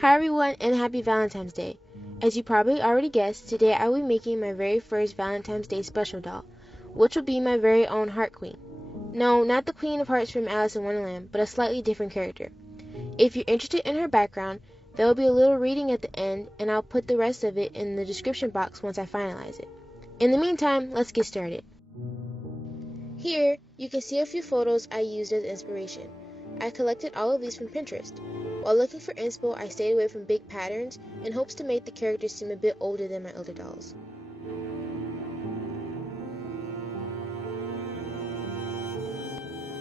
Hi everyone and happy Valentine's Day. As you probably already guessed, today I will be making my very first Valentine's Day special doll, which will be my very own Heart Queen. No, not the Queen of Hearts from Alice in Wonderland, but a slightly different character. If you're interested in her background, there will be a little reading at the end, and I'll put the rest of it in the description box once I finalize it. In the meantime, let's get started. Here, you can see a few photos I used as inspiration. I collected all of these from Pinterest. While looking for inspo, I stayed away from big patterns in hopes to make the characters seem a bit older than my older dolls.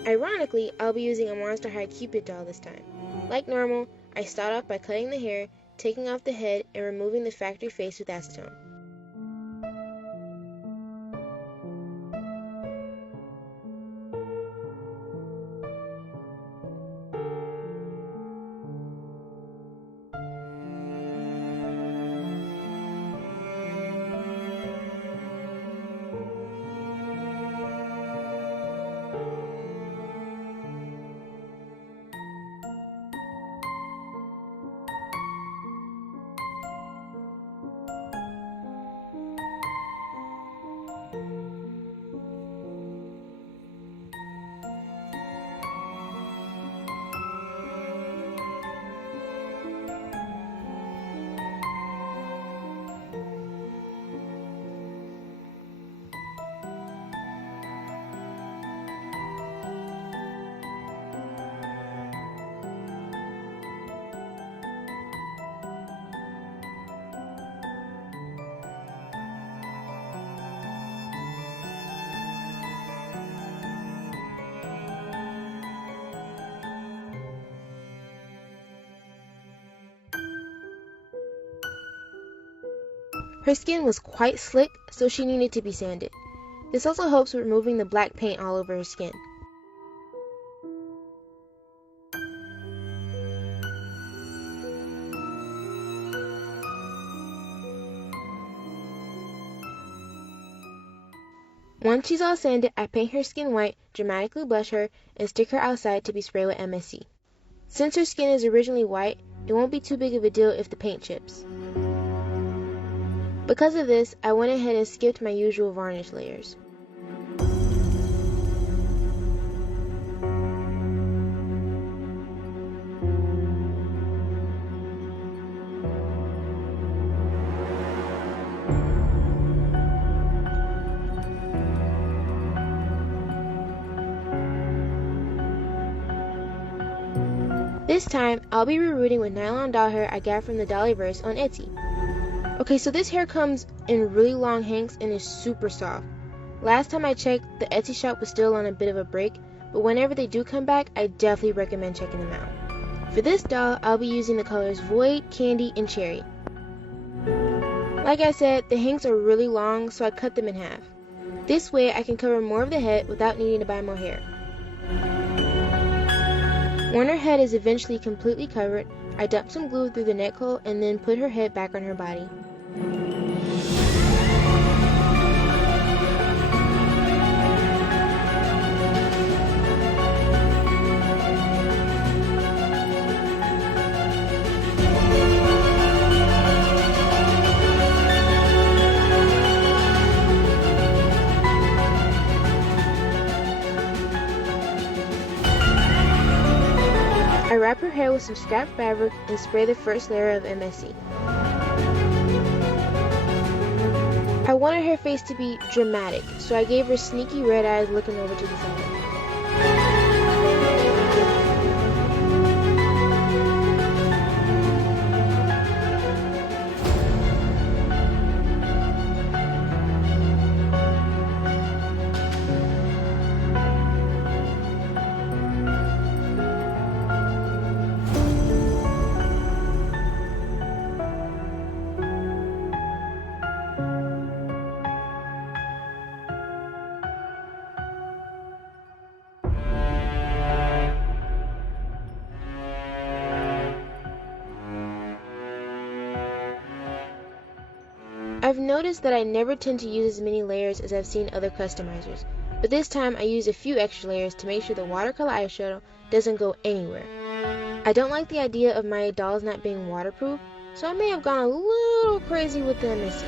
Ironically, I'll be using a Monster High Cupid doll this time. Like normal, I start off by cutting the hair, taking off the head, and removing the factory face with acetone. Her skin was quite slick, so she needed to be sanded. This also helps with removing the black paint all over her skin. Once she's all sanded, I paint her skin white, dramatically blush her, and stick her outside to be sprayed with MSC. Since her skin is originally white, it won't be too big of a deal if the paint chips. Because of this, I went ahead and skipped my usual varnish layers. This time, I'll be rerooting with nylon doll hair I got from the Dollyverse on Etsy. Okay, so this hair comes in really long hanks and is super soft. Last time I checked, the Etsy shop was still on a bit of a break, but whenever they do come back, I definitely recommend checking them out. For this doll, I'll be using the colors Void, Candy, and Cherry. Like I said, the hanks are really long, so I cut them in half. This way, I can cover more of the head without needing to buy more hair. When her head is eventually completely covered, I dump some glue through the neck hole and then put her head back on her body. I wrap her hair with some scrap fabric and spray the first layer of MSC. I wanted her face to be dramatic, so I gave her sneaky red eyes looking over to the side. I've noticed that I never tend to use as many layers as I've seen other customizers, but this time I used a few extra layers to make sure the watercolor eyeshadow doesn't go anywhere. I don't like the idea of my dolls not being waterproof, so I may have gone a little crazy with the Missy.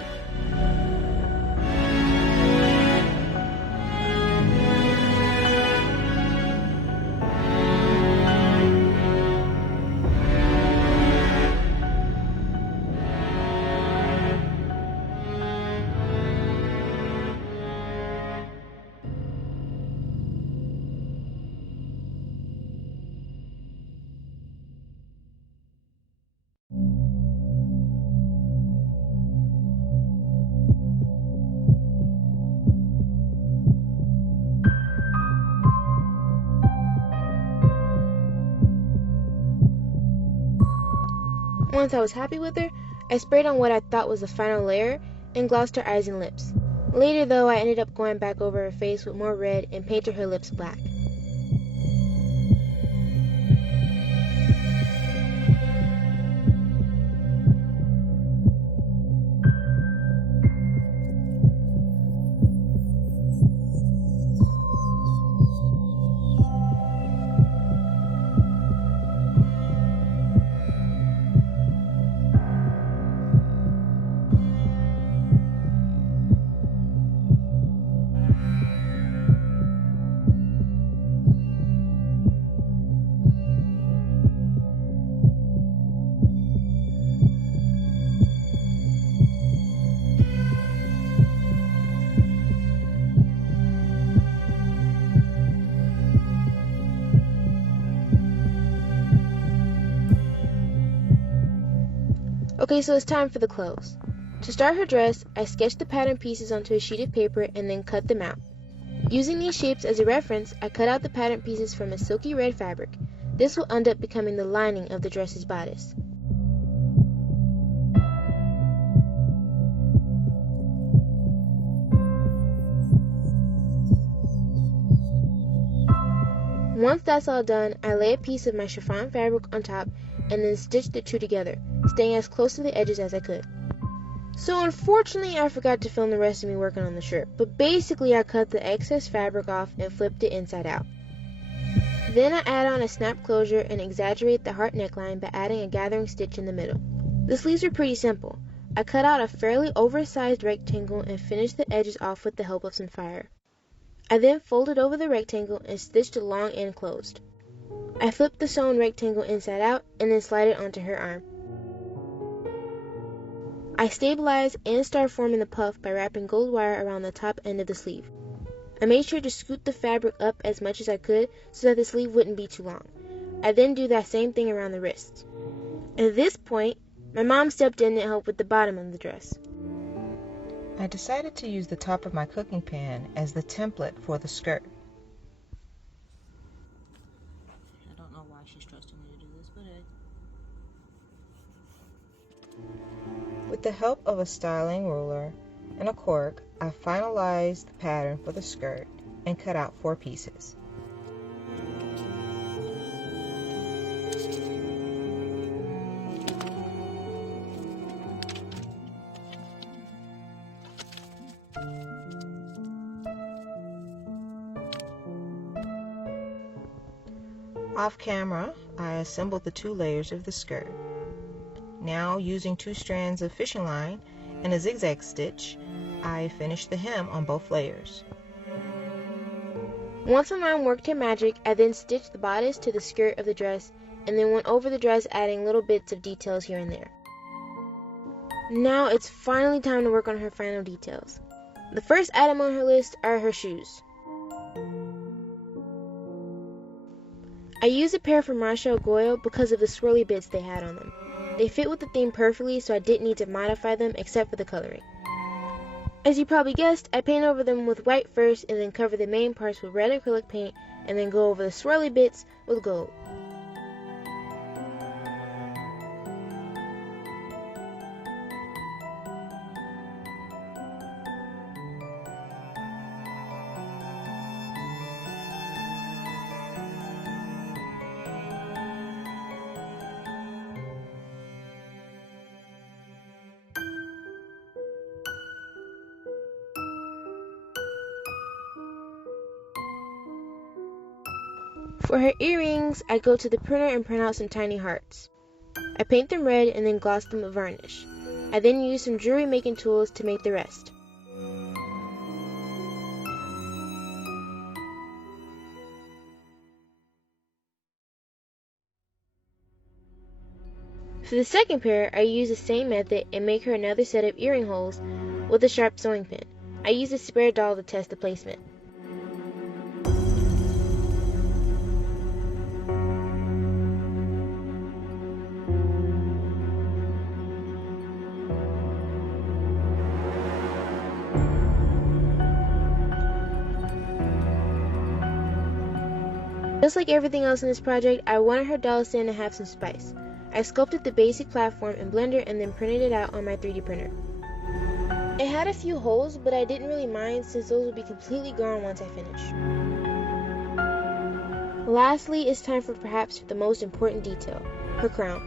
Once I was happy with her, I sprayed on what I thought was the final layer and glossed her eyes and lips. Later though, I ended up going back over her face with more red and painted her lips black. Okay, so it's time for the clothes. To start her dress, I sketched the pattern pieces onto a sheet of paper and then cut them out. Using these shapes as a reference, I cut out the pattern pieces from a silky red fabric. This will end up becoming the lining of the dress's bodice. Once that's all done, I lay a piece of my chiffon fabric on top and then stitched the two together, staying as close to the edges as I could. So unfortunately, I forgot to film the rest of me working on the shirt, but basically I cut the excess fabric off and flipped it inside out. Then I add on a snap closure and exaggerate the heart neckline by adding a gathering stitch in the middle. The sleeves are pretty simple. I cut out a fairly oversized rectangle and finished the edges off with the help of some fire. I then folded over the rectangle and stitched the long end closed. I flipped the sewn rectangle inside out and then slid it onto her arm. I stabilized and started forming the puff by wrapping gold wire around the top end of the sleeve. I made sure to scoot the fabric up as much as I could so that the sleeve wouldn't be too long. I then do that same thing around the wrists. At this point, my mom stepped in and helped with the bottom of the dress. I decided to use the top of my cooking pan as the template for the skirt. I don't know why she's trusting me to do this, but hey. With the help of a styling ruler and a cork, I finalized the pattern for the skirt and cut out 4 pieces. Off camera, I assembled the 2 layers of the skirt. Now, using 2 strands of fishing line and a zigzag stitch, I finished the hem on both layers. Once my mom worked her magic, I then stitched the bodice to the skirt of the dress and then went over the dress adding little bits of details here and there. Now it's finally time to work on her final details. The first item on her list are her shoes. I used a pair from Marshall Goyle because of the swirly bits they had on them. They fit with the theme perfectly, so I didn't need to modify them except for the coloring. As you probably guessed, I paint over them with white first and then cover the main parts with red acrylic paint and then go over the swirly bits with gold. For her earrings, I go to the printer and print out some tiny hearts. I paint them red and then gloss them with varnish. I then use some jewelry making tools to make the rest. For the second pair, I use the same method and make her another set of earring holes with a sharp sewing pin. I use a spare doll to test the placement. Just like everything else in this project, I wanted her doll stand to have some spice. I sculpted the basic platform in Blender and then printed it out on my 3D printer. It had a few holes, but I didn't really mind since those would be completely gone once I finished. Lastly, it's time for perhaps the most important detail, her crown.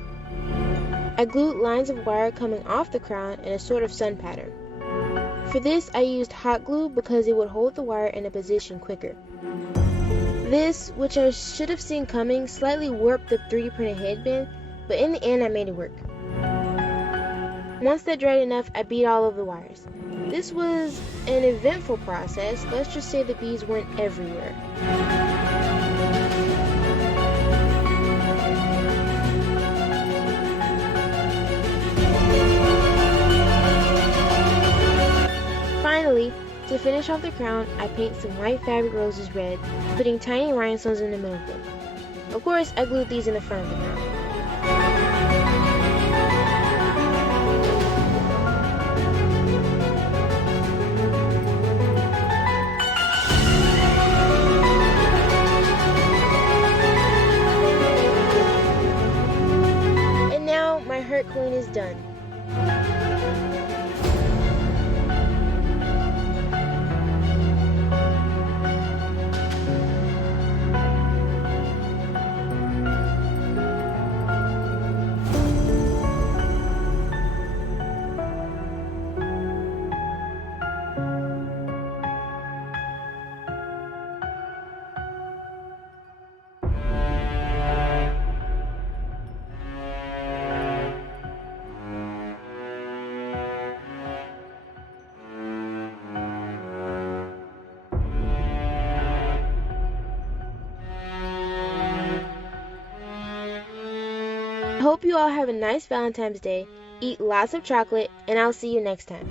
I glued lines of wire coming off the crown in a sort of sun pattern. For this, I used hot glue because it would hold the wire in a position quicker. This, which I should have seen coming, slightly warped the 3D printed headband, but in the end I made it work. Once that dried enough, I beat all of the wires. This was an eventful process. Let's just say the beads went everywhere. Finally, to finish off the crown, I paint some white fabric roses red, putting tiny rhinestones in the middle of them. Of course, I glued these in the front of the crown. And now, my Hurt Queen is done. I hope you all have a nice Valentine's Day, eat lots of chocolate, and I'll see you next time.